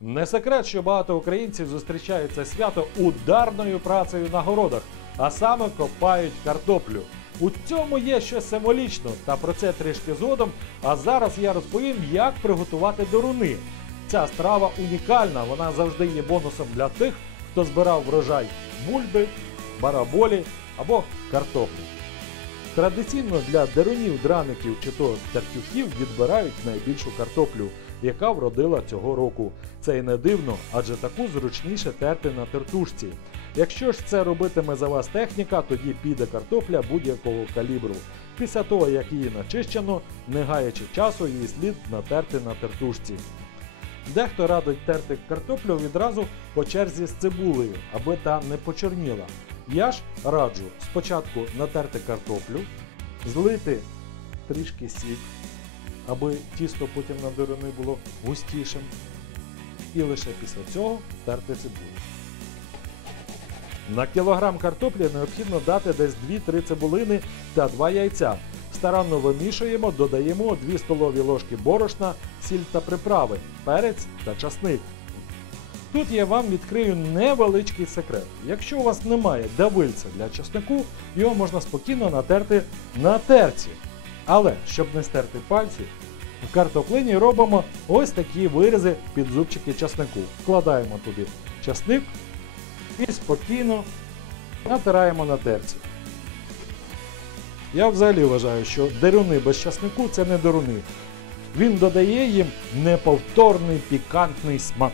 Не секрет, що багато українців зустрічають це свято ударною працею на городах, а саме копають картоплю. У цьому є щось символічно, та про це трішки згодом. А зараз я розповім, як приготувати доруни. Ця страва унікальна, вона завжди є бонусом для тих, хто збирав врожай бульби, бараболі або картоплі. Традиційно для дерунів, драників чи то тертюхів відбирають найбільшу картоплю, яка вродила цього року. Це і не дивно, адже таку зручніше терти на тертушці. Якщо ж це робитиме за вас техніка, тоді піде картопля будь-якого калібру. Після того, як її начищено, не гаючи часу, її слід натерти на тертушці. Дехто радить терти картоплю відразу по черзі з цибулею, аби та не почорніла. Я ж раджу спочатку натерти картоплю, злити трішки сік, аби тісто потім на дирини було густішим. І лише після цього терти цибулю. На кілограм картоплі необхідно дати десь 2-3 цибулини та 2 яйця. Старанно вимішуємо, додаємо 2 столові ложки борошна, сіль та приправи, перець та часник. Тут я вам відкрию невеличкий секрет. Якщо у вас немає давильця для часнику, його можна спокійно натерти на терці. Але щоб не стерти пальці, в картоплині робимо ось такі вирізи під зубчики часнику. Вкладаємо туди часник і спокійно натираємо на терці. Я взагалі вважаю, що деруни без часнику це не деруни. Він додає їм неповторний пікантний смак.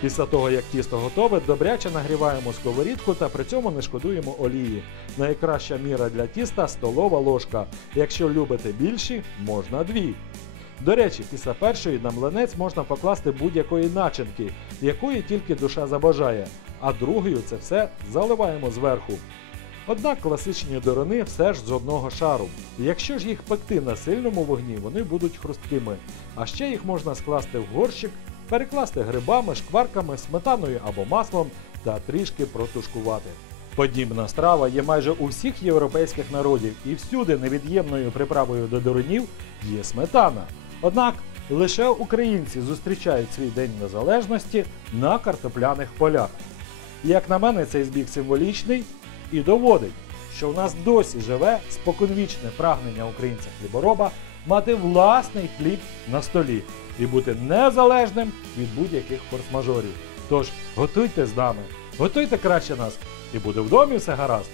Після того, як тісто готове, добряче нагріваємо сковорідку та при цьому не шкодуємо олії. Найкраща міра для тіста столова ложка. Якщо любите більші, можна дві. До речі, після першої на млинець можна покласти будь-якої начинки, якої тільки душа забажає, а другою це все заливаємо зверху. Однак класичні дорони все ж з одного шару. Якщо ж їх пекти на сильному вогні, вони будуть хрусткими. А ще їх можна скласти в горщик, перекласти грибами, шкварками, сметаною або маслом та трішки протушкувати. Подібна страва є майже у всіх європейських народів, і всюди невід'ємною приправою до доронів є сметана. Однак лише українці зустрічають свій День Незалежності на картопляних полях. Як на мене, цей збіг символічний і доводить, що в нас досі живе споконвічне прагнення українця хлібороба мати власний хліб на столі і бути незалежним від будь-яких форс-мажорів. Тож готуйте з нами, готуйте краще нас, і буде в домі все гаразд.